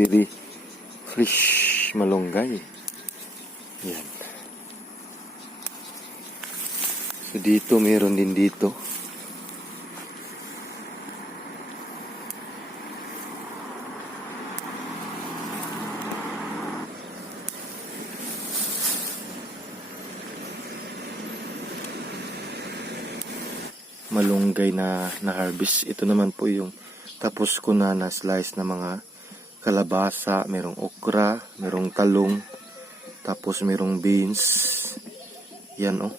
very fresh malunggay. Yan. So dito, meron din dito. Malunggay na harvest. Ito naman po yung tapos ko na slice na mga kalabasa, merong okra, merong talong, tapos merong beans. Yan oh.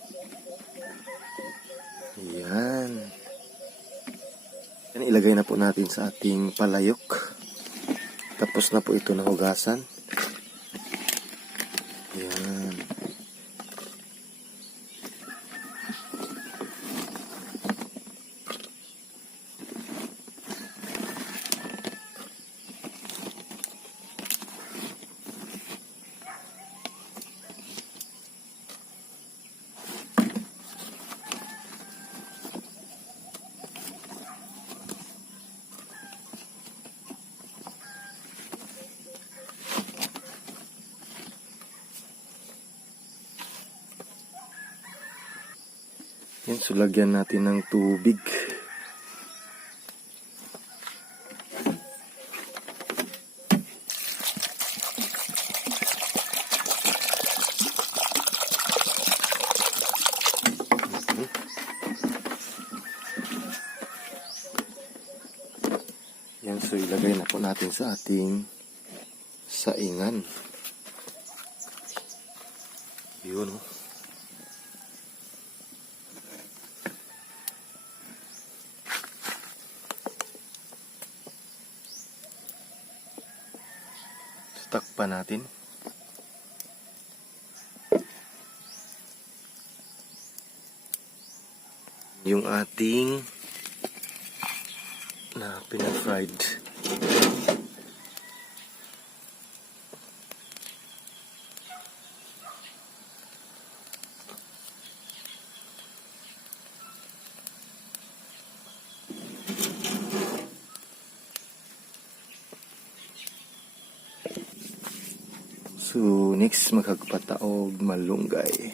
Yan. Yan, ilagay na po natin sa ating palayok. Tapos na po ito nahugasan. Yan. Yan, so lagyan natin ng tubig. Yan, so ilagay na po natin sa ating saingan. Yun oh. Takpan natin. Yung ating na pinafried. So, next magkagpataog malunggay.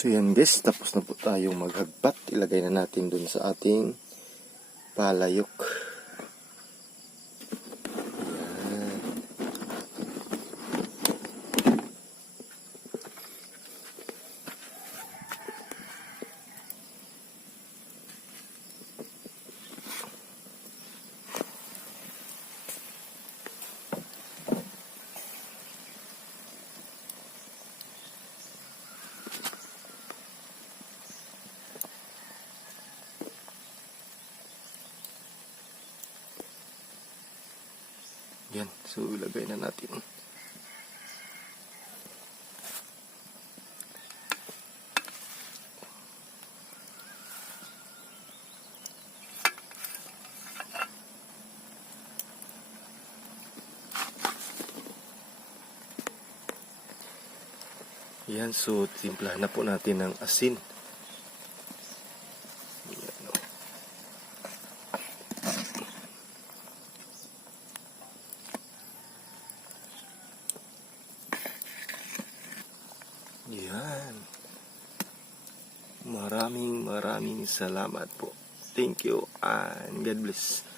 So yan guys, tapos na po tayong maghagpat. Ilagay na natin dun sa ating palayok. Yan. Yan, so ilagay na natin. Yan, so timplahan na po natin ng asin. Yan, oh. Yan. maraming salamat po. Thank you and God bless.